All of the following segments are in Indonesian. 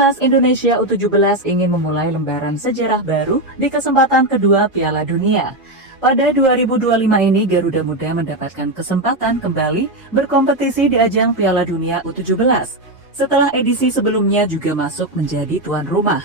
Timnas Indonesia U17 ingin memulai lembaran sejarah baru di kesempatan kedua Piala Dunia. Pada 2025 ini, Garuda Muda mendapatkan kesempatan kembali berkompetisi di ajang Piala Dunia U17. Setelah edisi sebelumnya juga masuk menjadi tuan rumah.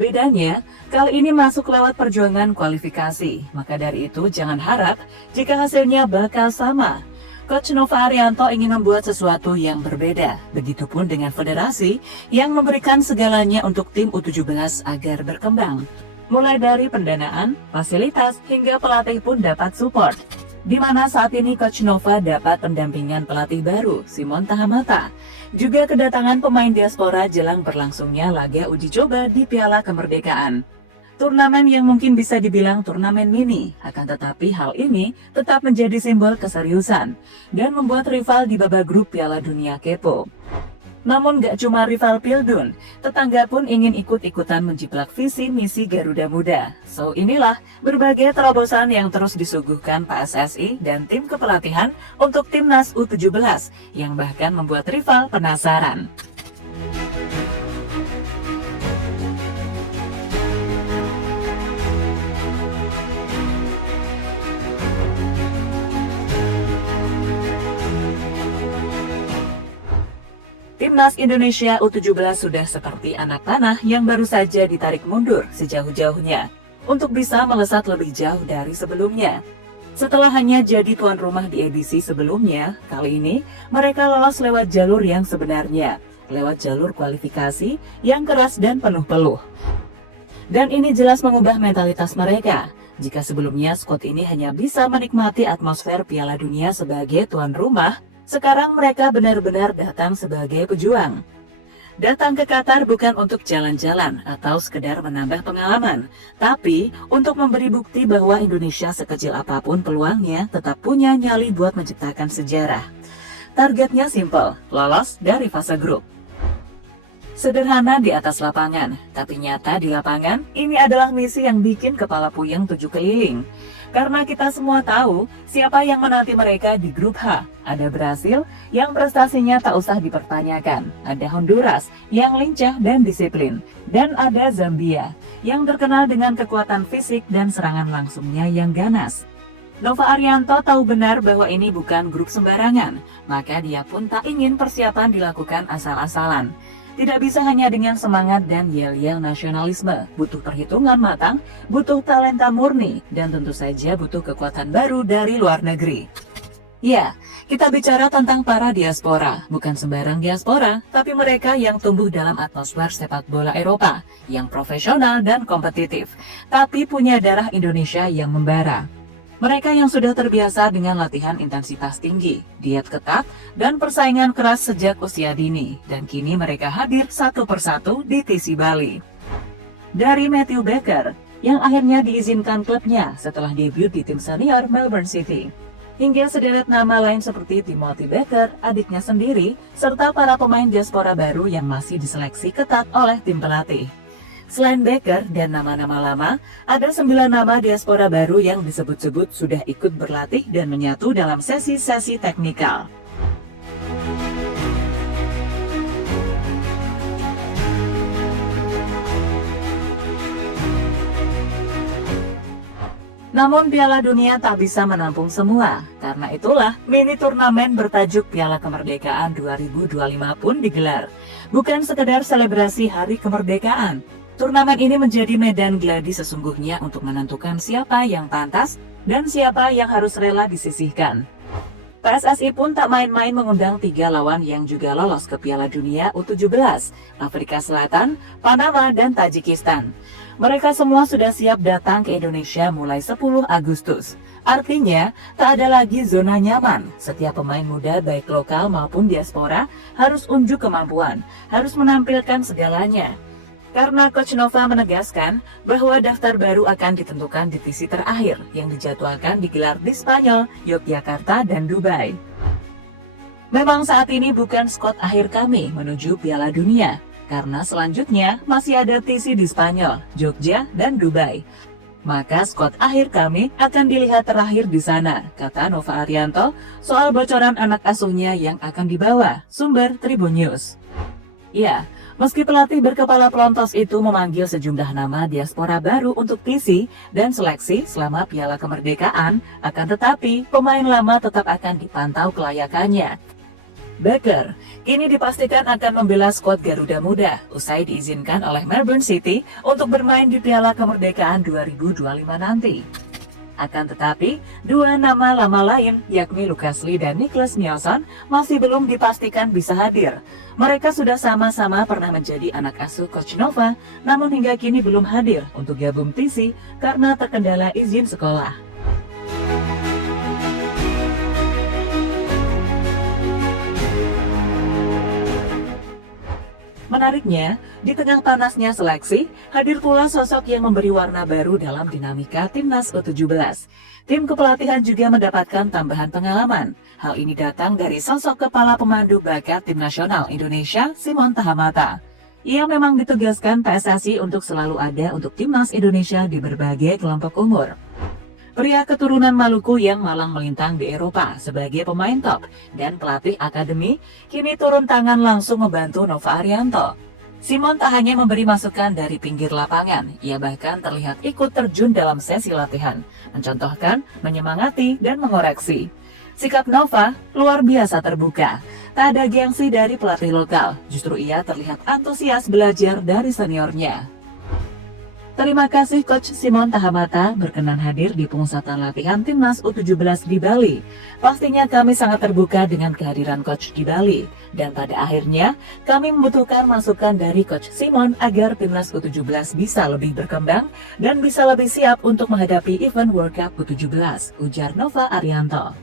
Bedanya, kali ini masuk lewat perjuangan kualifikasi. Maka dari itu, jangan harap jika hasilnya bakal sama. Coach Nova Arianto ingin membuat sesuatu yang berbeda. Begitupun dengan federasi yang memberikan segalanya untuk tim U17 agar berkembang. Mulai dari pendanaan, fasilitas, hingga pelatih pun dapat support. Di mana saat ini Coach Nova dapat pendampingan pelatih baru, Simon Tahamata. Juga kedatangan pemain diaspora jelang berlangsungnya laga uji coba di Piala Kemerdekaan. Turnamen yang mungkin bisa dibilang turnamen mini, akan tetapi hal ini tetap menjadi simbol keseriusan dan membuat rival di babak grup Piala Dunia kepo. Namun gak cuma rival Pildun, tetangga pun ingin ikut-ikutan menjiplak visi misi Garuda Muda. So inilah berbagai terobosan yang terus disuguhkan PSSI dan tim kepelatihan untuk Timnas U17 yang bahkan membuat rival penasaran. Timnas Indonesia U17 sudah seperti anak panah yang baru saja ditarik mundur sejauh-jauhnya untuk bisa melesat lebih jauh dari sebelumnya. Setelah hanya jadi tuan rumah di edisi sebelumnya, kali ini mereka lolos lewat jalur yang sebenarnya, lewat jalur kualifikasi yang keras dan penuh peluh. Dan ini jelas mengubah mentalitas mereka. Jika sebelumnya skuad ini hanya bisa menikmati atmosfer Piala Dunia sebagai tuan rumah, sekarang mereka benar-benar datang sebagai pejuang. Datang ke Qatar bukan untuk jalan-jalan atau sekedar menambah pengalaman, tapi untuk memberi bukti bahwa Indonesia sekecil apapun peluangnya tetap punya nyali buat menciptakan sejarah. Targetnya simpel, lolos dari fase grup. Sederhana di atas lapangan, tapi nyata di lapangan, ini adalah misi yang bikin kepala puyeng tujuh keliling. Karena kita semua tahu siapa yang menanti mereka di grup H. Ada Brasil yang prestasinya tak usah dipertanyakan. Ada Honduras yang lincah dan disiplin. Dan ada Zambia yang terkenal dengan kekuatan fisik dan serangan langsungnya yang ganas. Nova Arianto tahu benar bahwa ini bukan grup sembarangan. Maka dia pun tak ingin persiapan dilakukan asal-asalan. Tidak bisa hanya dengan semangat dan yel-yel nasionalisme, butuh perhitungan matang, butuh talenta murni, dan tentu saja butuh kekuatan baru dari luar negeri. Ya, kita bicara tentang para diaspora, bukan sembarang diaspora, tapi mereka yang tumbuh dalam atmosfer sepak bola Eropa, yang profesional dan kompetitif, tapi punya darah Indonesia yang membara. Mereka yang sudah terbiasa dengan latihan intensitas tinggi, diet ketat, dan persaingan keras sejak usia dini, dan kini mereka hadir satu persatu di TC Bali. Dari Matthew Baker, yang akhirnya diizinkan klubnya setelah debut di tim senior Melbourne City, hingga sederet nama lain seperti Timothy Baker, adiknya sendiri, serta para pemain diaspora baru yang masih diseleksi ketat oleh tim pelatih. Selain Baker dan nama-nama lama, ada 9 nama diaspora baru yang disebut-sebut sudah ikut berlatih dan menyatu dalam sesi-sesi teknikal. Namun Piala Dunia tak bisa menampung semua. Karena itulah mini turnamen bertajuk Piala Kemerdekaan 2025 pun digelar. Bukan sekedar selebrasi Hari Kemerdekaan. Turnamen ini menjadi medan gladi sesungguhnya untuk menentukan siapa yang pantas dan siapa yang harus rela disisihkan. PSSI pun tak main-main mengundang 3 lawan yang juga lolos ke Piala Dunia U17, Afrika Selatan, Panama, dan Tajikistan. Mereka semua sudah siap datang ke Indonesia mulai 10 Agustus. Artinya, tak ada lagi zona nyaman. Setiap pemain muda baik lokal maupun diaspora harus unjuk kemampuan, harus menampilkan segalanya. Karena Coach Nova menegaskan bahwa daftar baru akan ditentukan di TC terakhir yang dijadwalkan digelar di Spanyol, Yogyakarta, dan Dubai. Memang saat ini bukan skuad akhir kami menuju Piala Dunia, karena selanjutnya masih ada TC di Spanyol, Jogja, dan Dubai. Maka skuad akhir kami akan dilihat terakhir di sana, kata Nova Arianto soal bocoran anak asuhnya yang akan dibawa, sumber Tribun News. Ya, Meski pelatih berkepala pelontos itu memanggil sejumlah nama diaspora baru untuk TC dan seleksi selama Piala Kemerdekaan, akan tetapi pemain lama tetap akan dipantau kelayakannya. Becker kini dipastikan akan membela skuad Garuda Muda usai diizinkan oleh Melbourne City untuk bermain di Piala Kemerdekaan 2025 nanti. Akan tetapi, dua nama lama lain, yakni Lucas Lee dan Nicklas Nielsen, masih belum dipastikan bisa hadir. Mereka sudah sama-sama pernah menjadi anak asuh Coach Nova, namun hingga kini belum hadir untuk gabung TC karena terkendala izin sekolah. Menariknya, di tengah panasnya seleksi, hadir pula sosok yang memberi warna baru dalam dinamika Timnas U17. Tim kepelatihan juga mendapatkan tambahan pengalaman. Hal ini datang dari sosok kepala pemandu bakat Tim Nasional Indonesia, Simon Tahamata. Ia memang ditugaskan PSSI untuk selalu ada untuk Timnas Indonesia di berbagai kelompok umur. Pria keturunan Maluku yang malang melintang di Eropa sebagai pemain top dan pelatih akademi, kini turun tangan langsung membantu Nova Arianto. Simon tak hanya memberi masukan dari pinggir lapangan, ia bahkan terlihat ikut terjun dalam sesi latihan, mencontohkan, menyemangati, dan mengoreksi. Sikap Nova luar biasa terbuka. Tak ada gengsi dari pelatih lokal, justru ia terlihat antusias belajar dari seniornya. Terima kasih Coach Simon Tahamata berkenan hadir di pengusatan latihan Timnas U17 di Bali. Pastinya kami sangat terbuka dengan kehadiran Coach di Bali. Dan pada akhirnya, kami membutuhkan masukan dari Coach Simon agar Timnas U17 bisa lebih berkembang dan bisa lebih siap untuk menghadapi event World Cup U17, ujar Nova Arianto.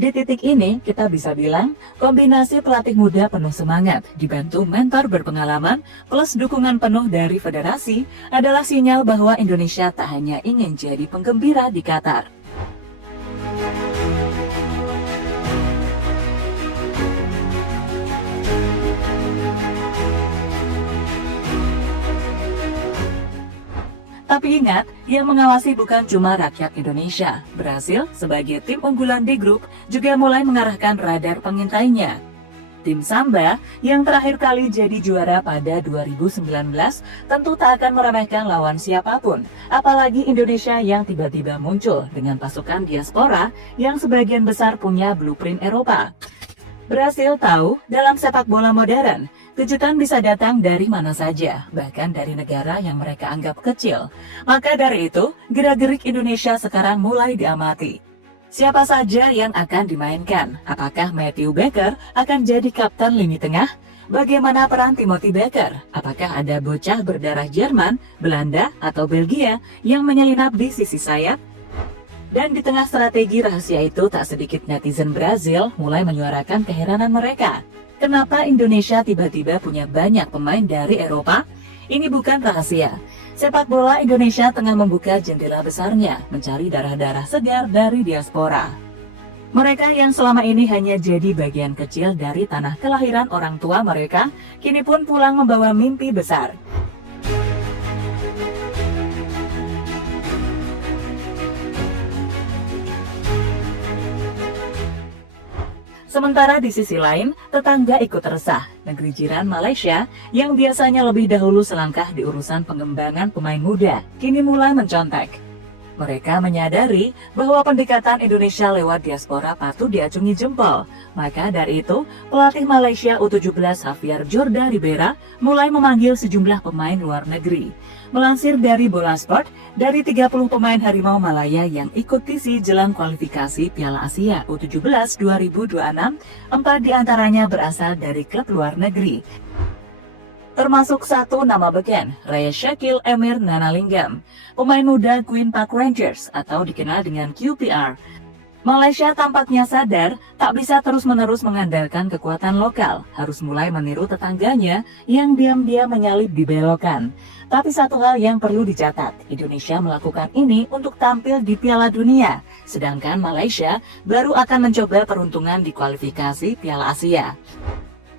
Di titik ini, kita bisa bilang, kombinasi pelatih muda penuh semangat, dibantu mentor berpengalaman, plus dukungan penuh dari federasi, adalah sinyal bahwa Indonesia tak hanya ingin jadi penggembira di Qatar. Tapi ingat, yang mengawasi bukan cuma rakyat Indonesia. Brasil, sebagai tim unggulan di grup, juga mulai mengarahkan radar pengintainya. Tim Samba, yang terakhir kali jadi juara pada 2019, tentu tak akan meremehkan lawan siapapun, apalagi Indonesia yang tiba-tiba muncul dengan pasukan diaspora yang sebagian besar punya blueprint Eropa. Brasil tahu, dalam sepak bola modern, kejutan bisa datang dari mana saja, bahkan dari negara yang mereka anggap kecil. Maka dari itu, gerak-gerik Indonesia sekarang mulai diamati. Siapa saja yang akan dimainkan? Apakah Matthew Becker akan jadi kapten lini tengah? Bagaimana peran Timothy Becker? Apakah ada bocah berdarah Jerman, Belanda, atau Belgia yang menyelinap di sisi sayap? Dan di tengah strategi rahasia itu, tak sedikit netizen Brazil mulai menyuarakan keheranan mereka. Kenapa Indonesia tiba-tiba punya banyak pemain dari Eropa? Ini bukan rahasia. Sepak bola Indonesia tengah membuka jendela besarnya, mencari darah-darah segar dari diaspora. Mereka yang selama ini hanya jadi bagian kecil dari tanah kelahiran orang tua mereka, kini pun pulang membawa mimpi besar. Sementara di sisi lain, tetangga ikut resah. Negeri jiran Malaysia, yang biasanya lebih dahulu selangkah di urusan pengembangan pemain muda, kini mulai mencontek. Mereka menyadari bahwa pendekatan Indonesia lewat diaspora patut diacungi jempol. Maka dari itu, pelatih Malaysia U17 Javier Jorda Ribera mulai memanggil sejumlah pemain luar negeri. Melansir dari Bola Sport, dari 30 pemain Harimau Malaya yang ikut TC jelang kualifikasi Piala Asia U17 2026, 4 diantaranya berasal dari klub luar negeri. Termasuk satu nama beken, Raya Shakil Emir Nanalinggam, pemain muda Queen Park Rangers atau dikenal dengan QPR. Malaysia tampaknya sadar tak bisa terus-menerus mengandalkan kekuatan lokal, harus mulai meniru tetangganya yang diam-diam menyalip di belokan. Tapi satu hal yang perlu dicatat, Indonesia melakukan ini untuk tampil di Piala Dunia, sedangkan Malaysia baru akan mencoba peruntungan di kualifikasi Piala Asia.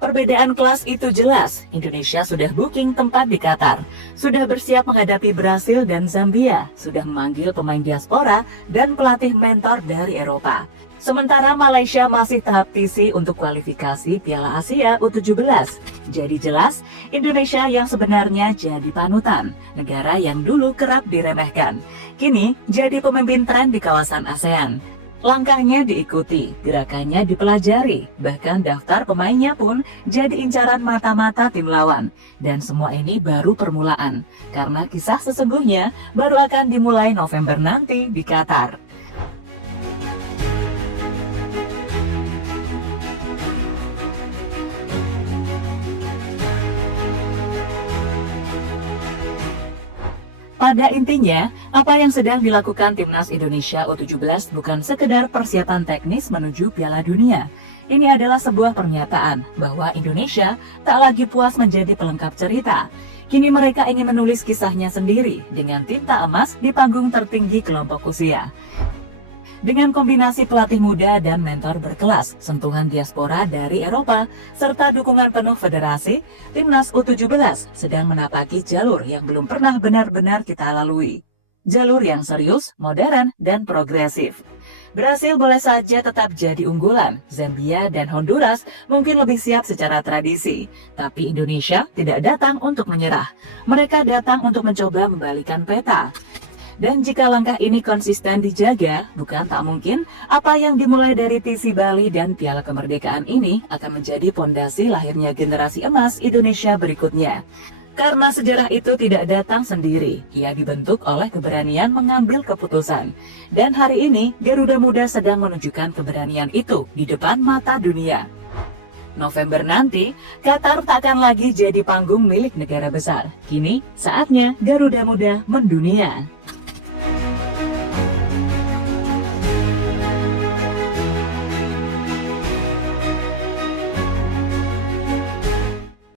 Perbedaan kelas itu jelas. Indonesia sudah booking tempat di Qatar, sudah bersiap menghadapi Brasil dan Zambia, sudah memanggil pemain diaspora dan pelatih mentor dari Eropa. Sementara Malaysia masih tahap TC untuk kualifikasi Piala Asia U17. Jadi jelas, Indonesia yang sebenarnya jadi panutan, negara yang dulu kerap diremehkan. Kini jadi pemimpin tren di kawasan ASEAN. Langkahnya diikuti, gerakannya dipelajari, bahkan daftar pemainnya pun jadi incaran mata-mata tim lawan. Dan semua ini baru permulaan, karena kisah sesungguhnya baru akan dimulai November nanti di Qatar. Pada intinya, apa yang sedang dilakukan Timnas Indonesia U17 bukan sekedar persiapan teknis menuju Piala Dunia. Ini adalah sebuah pernyataan bahwa Indonesia tak lagi puas menjadi pelengkap cerita. Kini mereka ingin menulis kisahnya sendiri dengan tinta emas di panggung tertinggi kelompok usia. Dengan kombinasi pelatih muda dan mentor berkelas, sentuhan diaspora dari Eropa, serta dukungan penuh federasi, Timnas U17 sedang menapaki jalur yang belum pernah benar-benar kita lalui. Jalur yang serius, modern, dan progresif. Brasil boleh saja tetap jadi unggulan, Zambia dan Honduras mungkin lebih siap secara tradisi. Tapi Indonesia tidak datang untuk menyerah. Mereka datang untuk mencoba membalikan peta. Dan jika langkah ini konsisten dijaga, bukan tak mungkin apa yang dimulai dari TC Bali dan Piala Kemerdekaan ini akan menjadi pondasi lahirnya generasi emas Indonesia berikutnya. Karena sejarah itu tidak datang sendiri, ia dibentuk oleh keberanian mengambil keputusan. Dan hari ini, Garuda Muda sedang menunjukkan keberanian itu di depan mata dunia. November nanti, Qatar tak akan lagi jadi panggung milik negara besar. Kini, saatnya Garuda Muda mendunia.